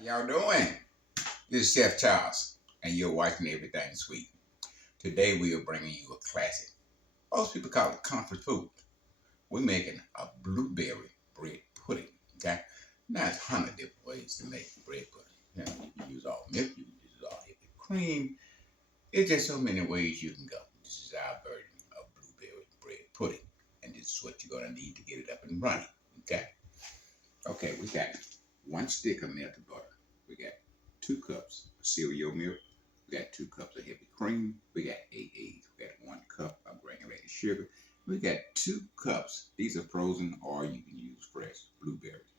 How y'all doing? This is Chef Charles, and you're watching Everything Sweet. Today we are bringing you a classic. Most people call it comfort food. We're making a blueberry bread pudding. Okay, now there's 100 different ways to make bread pudding. You know, you can use all milk, you can use all heavy cream. There's just so many ways you can go. This is our version of blueberry bread pudding, and this is what you're gonna need to get it up and running. Okay, we got 1 stick of melted butter. We got 2 cups of cereal milk. We got 2 cups of heavy cream. We got 8 eggs. We got 1 cup of granulated sugar. We got 2 cups. These are frozen, or you can use fresh blueberries.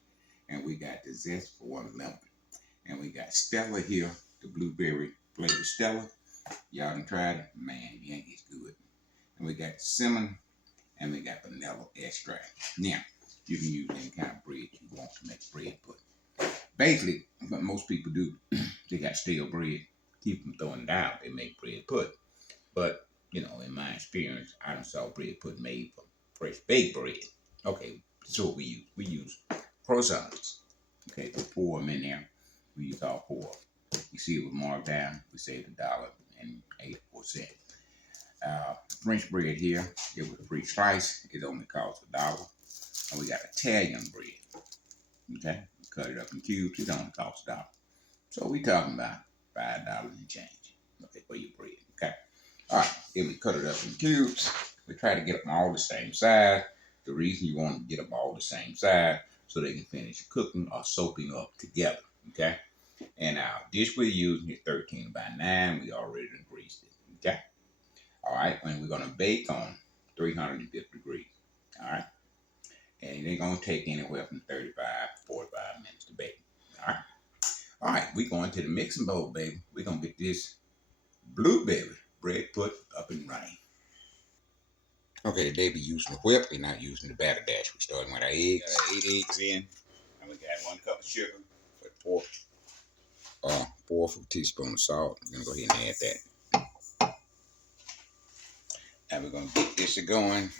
And we got the zest for 1 lemon. And we got Stella here, the blueberry flavored Stella. Y'all done tried it? Man, it's good. And we got cinnamon, and we got vanilla extract. Now, you can use any kind of bread you want to make bread pudding. Basically, what most people do, they got stale bread, keep them throwing it out, they make bread pudding. But, you know, in my experience, I done saw bread pudding made from fresh baked bread. Okay, so what we use. We use croissants. Okay, we pour them in there. We use all 4. You see it was marked down. We saved $1.84. French bread here, it was free slice. It only costs $1. And we got Italian bread. Okay, cut it up in cubes. It only costs $1. So we talking about $5 and change. Okay, for your bread. Okay. All right. Then we cut it up in cubes. We try to get them all the same size. The reason you want to get them all the same size so they can finish cooking or soaking up together. Okay. And our dish we're using is 13 by 9. We already greased it. Okay. All right. And we're gonna bake on 350 degrees. All right. And they're going to take anywhere from 35 to 45 minutes to bake. All right. All right, we're going to the mixing bowl, baby. We're going to get this blueberry bread put up and running. Okay, today we're using the whip. We're not using the batter dash. We're starting with our eggs. Got our 8 eggs in. And we got 1 cup of sugar with 4 teaspoons of salt. I'm going to go ahead and add that. And we're going to get this going.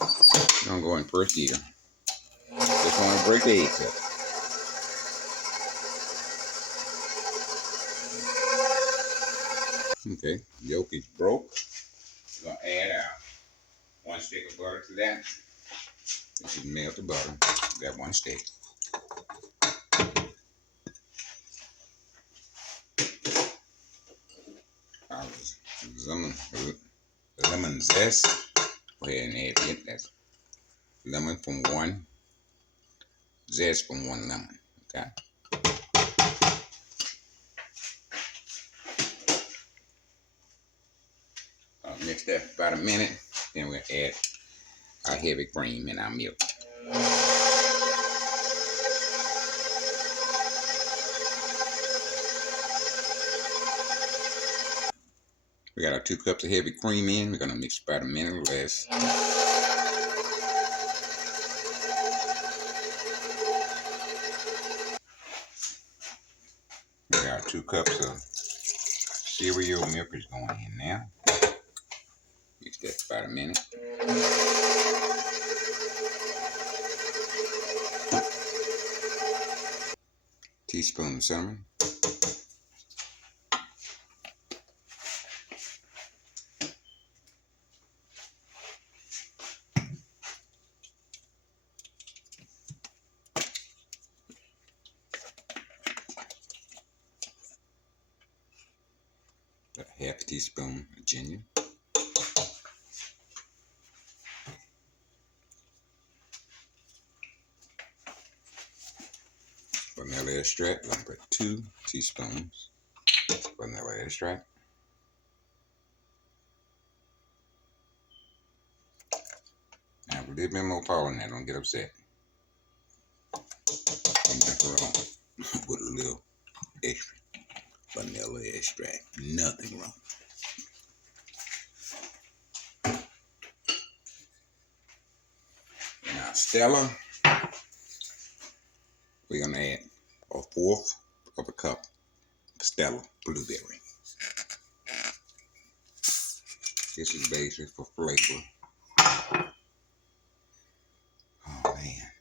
We're going to go in first gear. Just want to break the eggs up. Okay, yolk is broke. We're going to add our 1 stick of butter to that. This is melted butter. We got 1 stick. Our lemon zest. Go ahead and add it. That's lemon from 1, zest from 1 lemon. Okay. Mix that for about a minute. Then we'll add our heavy cream and our milk. We got our 2 cups of heavy cream in. We're going to mix about a minute or less. We got our 2 cups of cereal milk is going in now. Mix that for about a minute. Teaspoon of cinnamon. A half a teaspoon of ginger. Vanilla extract. I'm going to put 2 teaspoons vanilla extract. Now a little bit more power than that. Don't get upset. Nothing wrong with a little extra vanilla extract. Nothing wrong. Now Stella, we're gonna add 1/4 of a cup of Stella blueberry. This is basically for flavor. Oh man.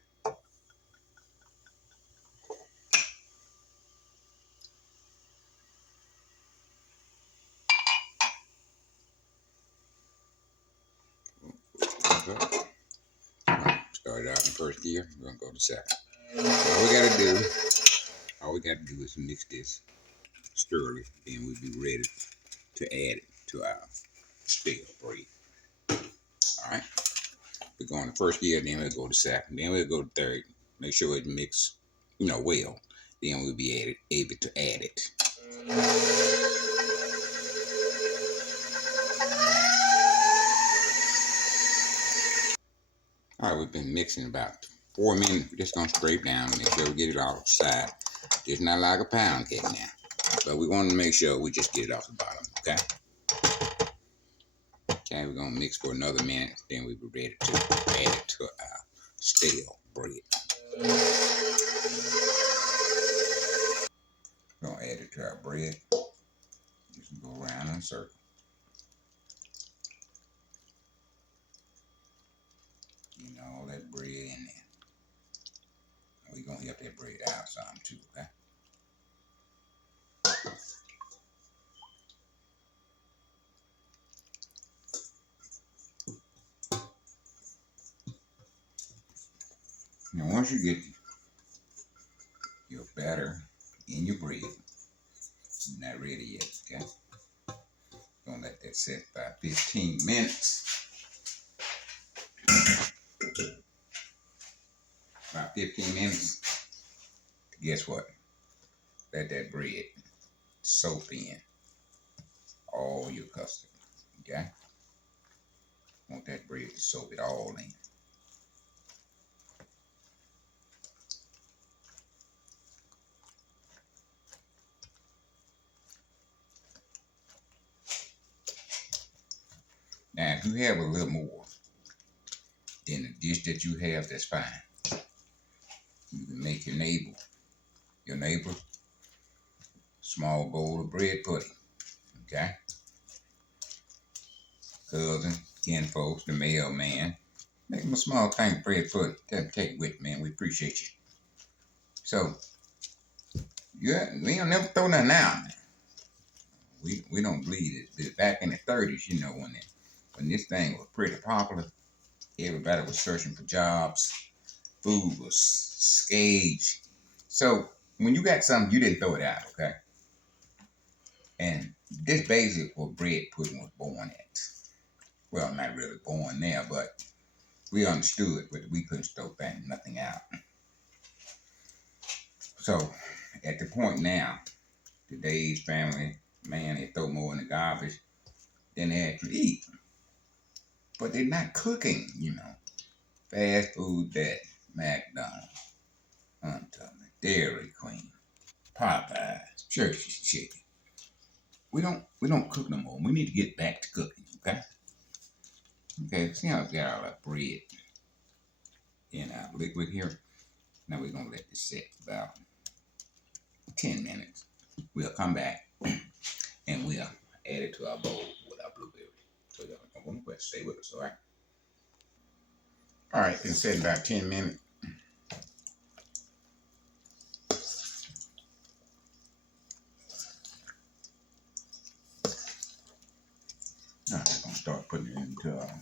Started out in the first gear. We're gonna go to second. All we gotta do is mix this thoroughly, then we'll be ready to add it to our stale bread. All right. We're going to first gear, then we'll go to second, then we'll go to third. Make sure it mix, well. Then we'll be able to add it. All right, we've been mixing about 4 minutes. We're just gonna scrape down, make sure we get it off the side. It's not like a pound cake now, but we want to make sure we just get it off the bottom. Okay. Okay, we're gonna mix for another minute, then we'll be ready to add it to our stale bread. We're gonna add it to our bread. Just go around in a circle. Getting all that bread in there. We're gonna help that bread out some too, okay? Now once you get your batter in your bread, it's not ready yet, okay? Gonna let that set by 15 minutes. About 15 minutes. Guess what? Let that bread soak in all your custard, okay? Want that bread to soak it all in. Now, if you have a little more than the dish that you have, that's fine. You can make your neighbor, small bowl of bread pudding, okay? Cousin, kinfolks, the mailman, make them a small tank of bread pudding. Tell them take it with, man. We appreciate you. So, yeah, we don't never throw nothing out. We don't believe it. Back in the 30s, when this thing was pretty popular, everybody was searching for jobs. Food was scarce. So when you got something, you didn't throw it out, okay? And this basic where bread pudding was born at. Well, not really born there, but we understood, but we couldn't throw nothing out. So at the point now, today's family, man, they throw more in the garbage than they actually eat. But they're not cooking, Fast food, that McDonald's, Dairy Queen, Popeyes, Church's Chicken. We don't cook no more. We need to get back to cooking, okay? Okay, see how we got all that bread in our liquid here. Now we're gonna let this set about 10 minutes. We'll come back and we'll add it to our bowl with our blueberry. So y'all don't go stay with us, all right? All right, been set about 10 minutes. All right, we're gonna start putting it into our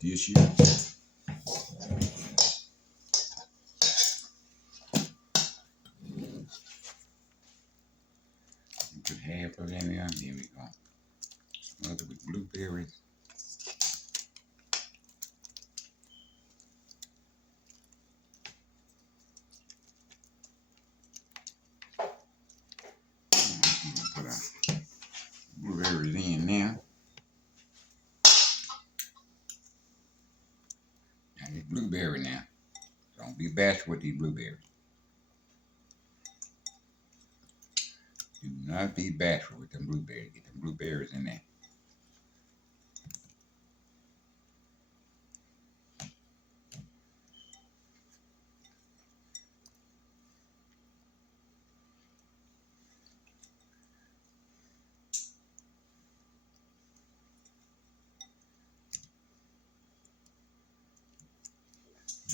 dish here. Put half of it in there, and then we're gonna smother with blueberries. Put our blueberries in now. And this blueberry now. Don't be bashful with these blueberries. Do not be bashful with them blueberries. Get them blueberries in there.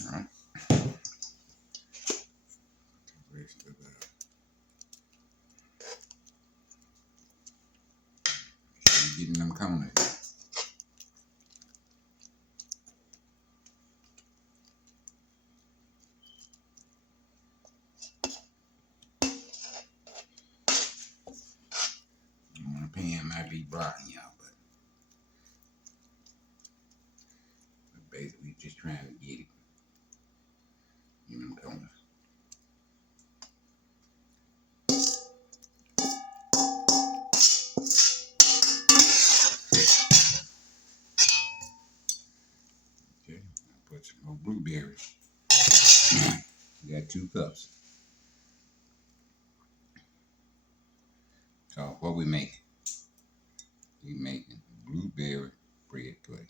All right. Rest of getting them corners. blocking y'all, but basically just trying to get it in them corners. Okay, I'll put some more blueberries. We got 2 cups. So what we making? We making blueberry bread pudding.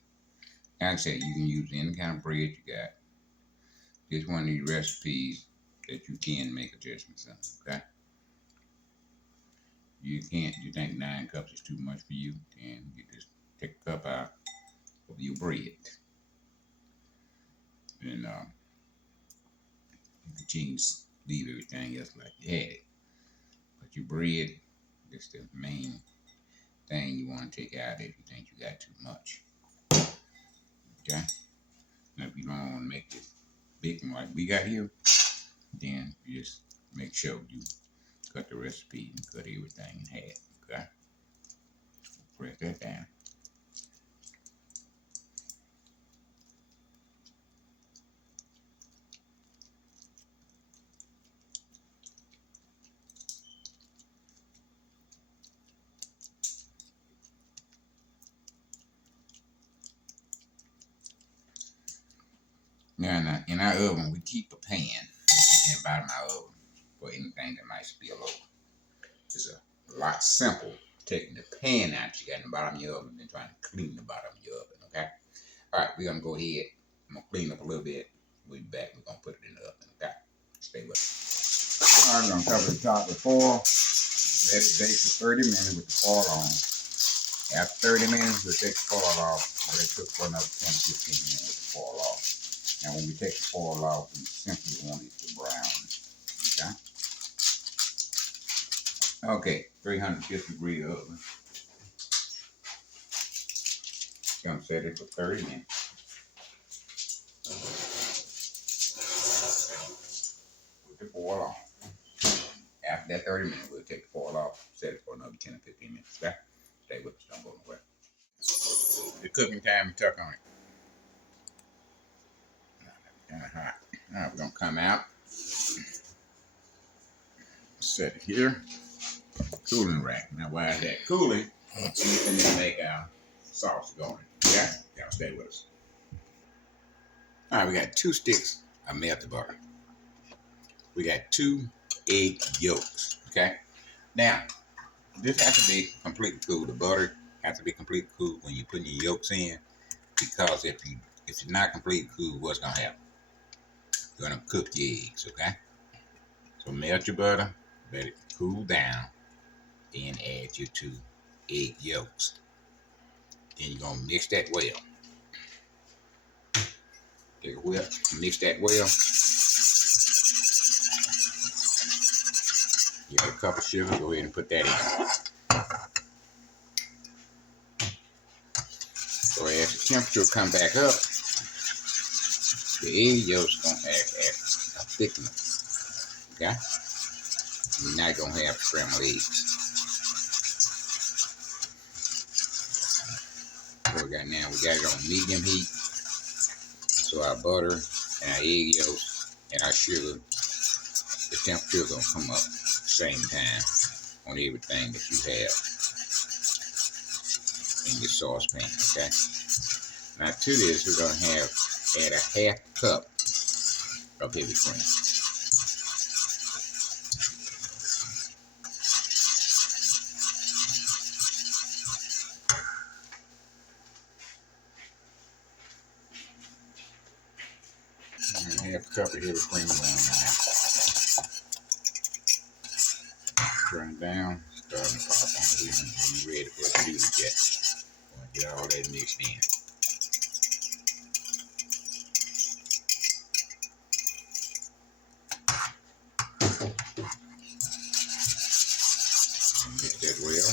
Like I said, you can use any kind of bread you got. Just one of these recipes that you can make adjustments on, okay? You can't, you think 9 cups is too much for you, then you just take a cup out of your bread. And you can leave everything else like you had it. But your bread is the main thing you want to take out if you think you got too much. Okay? Now if you don't want to make this big one like we got here, then you just make sure you cut the recipe and cut everything in half. Okay? Press that down. Now in our oven, we keep a pan in the bottom of our oven for anything that might spill over. It's a lot simple taking the pan out you got in the bottom of your oven than trying to clean the bottom of your oven, okay? Alright, we're going to go ahead. I'm going to clean up a little bit. We'll be back. We're going to put it in the oven, okay? Stay with us. Alright, we're going to cover the top with foil. Let it bake for 30 minutes with the foil on. After 30 minutes, we'll take the foil off. Let it cook for another 10 to 15 minutes with the foil off. Now, when we take the foil off, we simply want it to brown, okay? Okay, 350 degree oven. Gonna set it for 30 minutes. With the foil on. After that 30 minutes, we'll take the foil off, set it for another 10 or 15 minutes. Okay? Stay with us, don't go nowhere. The cooking time, we tuck on it. Kind of hot. Alright, we're gonna come out. Set it here. Cooling rack. Now, why is that cooling? So we can make our sauce going. Okay? Y'all stay with us. Alright, we got 2 sticks of melted butter. We got 2 egg yolks. Okay? Now, this has to be completely cool. The butter has to be completely cool when you're putting your yolks in, because if it's not completely cool, what's gonna happen? You're gonna cook your eggs, okay? So melt your butter, let it cool down, then add your 2 egg yolks. Then you're gonna mix that well. Take a whip, mix that well. You got a cup of sugar, go ahead and put that in. So as the temperature come back up, the egg yolks gonna act as a thickener. Okay? You're not gonna have scrambled eggs. So we got it on medium heat. So our butter and our egg yolks and our sugar, the temperature is gonna come up at the same time on everything that you have in your saucepan, okay? Now to this, we're gonna add a half cup of heavy cream. And half a cup of heavy cream going now. Turn it down, starting to pop on here, and you're ready for it to do the jet. Get all that mixed in. Mix that well.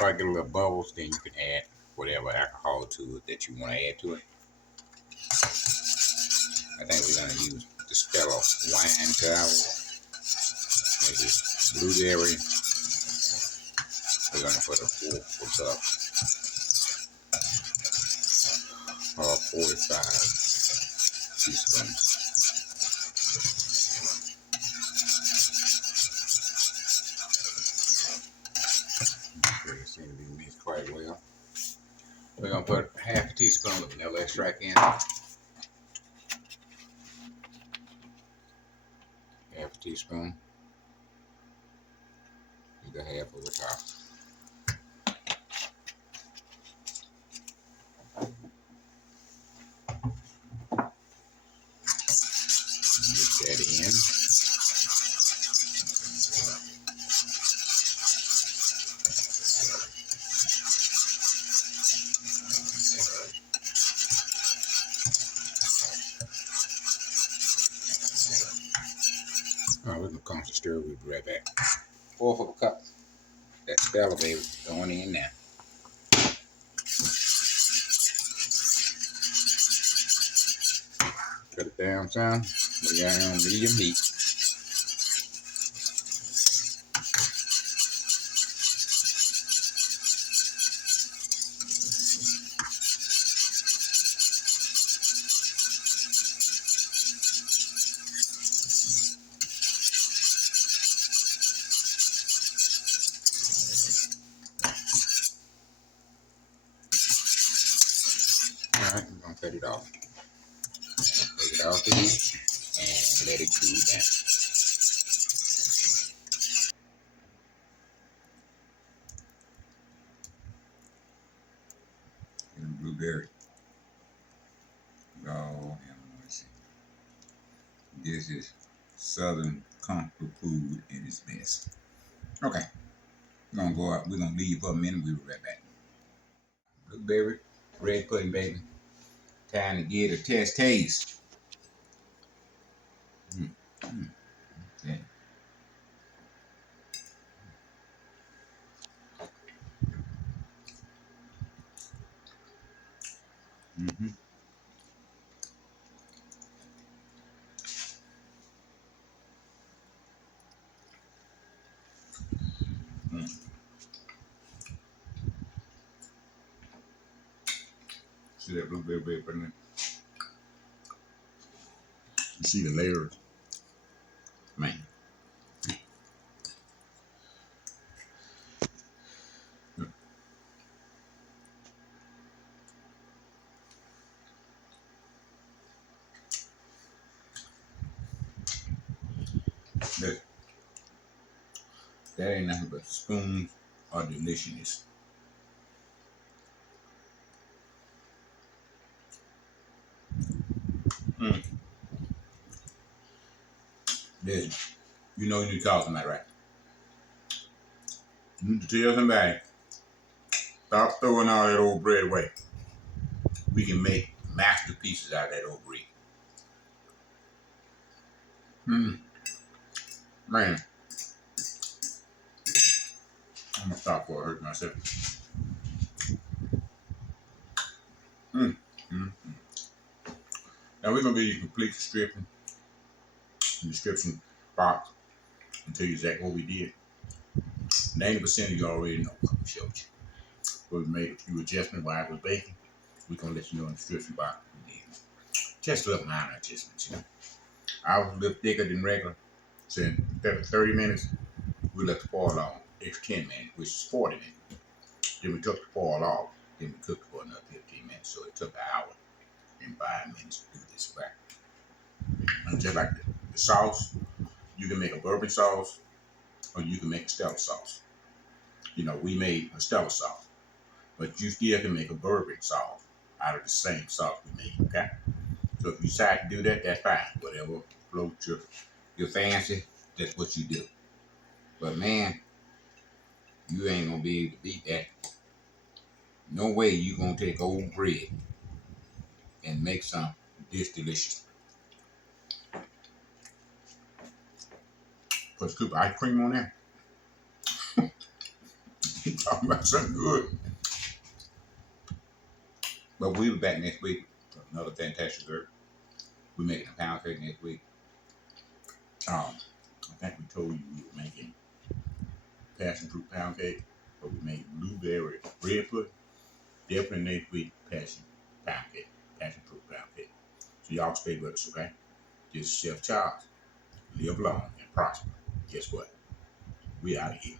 start getting little bubbles, then you can add whatever alcohol to it that you want to add to it. I think we're going to use the Stella wine to our maybe blueberry. We're going to put a full cup or 45 teaspoons. Okay, it seems to be mixed quite well. We're going to put half a teaspoon of vanilla extract in. Half a teaspoon. Either half or the top. Mix that in. We're going to constantly stir. We'll be right back. Fourth of a cup. That Stella baby going in now. Cut it down some. We got it on medium heat. Alright, we're going to cut it off. Take it off the heat and let it cool down. And blueberry. Oh, mercy. This is Southern comfort food at its best. Okay, we're going to go out. We're going to leave for a minute. We'll be right back. Blueberry, red pudding, baby. Time to get a test taste. Okay. See that blueberry bread in there? You see the layers? Man. That ain't nothing but spoons of deliciousness. This, you know you're talking about, right? You need to tell somebody, stop throwing all that old bread away. We can make masterpieces out of that old bread. Man, I'm gonna stop before I hurt myself. Now we're gonna give you a complete description in the description box and tell you exactly what we did. 90% of you already know what we showed you. But we made a few adjustments while I was baking. We're gonna let you know in the description box what we did. Just little minor adjustments, you know. I was a little thicker than regular. So instead of 30 minutes, we let the foil on extra 10 minutes, which is 40 minutes. Then we took the foil off. Then we cooked for another 15 minutes. So it took an hour and 5 minutes to do this back. And just like the sauce, you can make a bourbon sauce or you can make a Stella sauce. You know, we made a Stella sauce, but you still can make a bourbon sauce out of the same sauce we made, okay? So if you decide to do that, that's fine. Whatever floats your fancy, that's what you do. But man, you ain't gonna be able to beat that. No way you gonna take old bread and make some this delicious. Put a scoop of ice cream on there. Talking about something good. But we'll be back next week for another fantastic dessert. We're making a pound cake next week. I think we told you we were making passion fruit pound cake, but we made blueberry bread pudding. Definitely next week, pound cake, passion fruit pound cake. So y'all stay with us, okay? This is Chef Charles. Live long and prosper. Guess what? We out of here.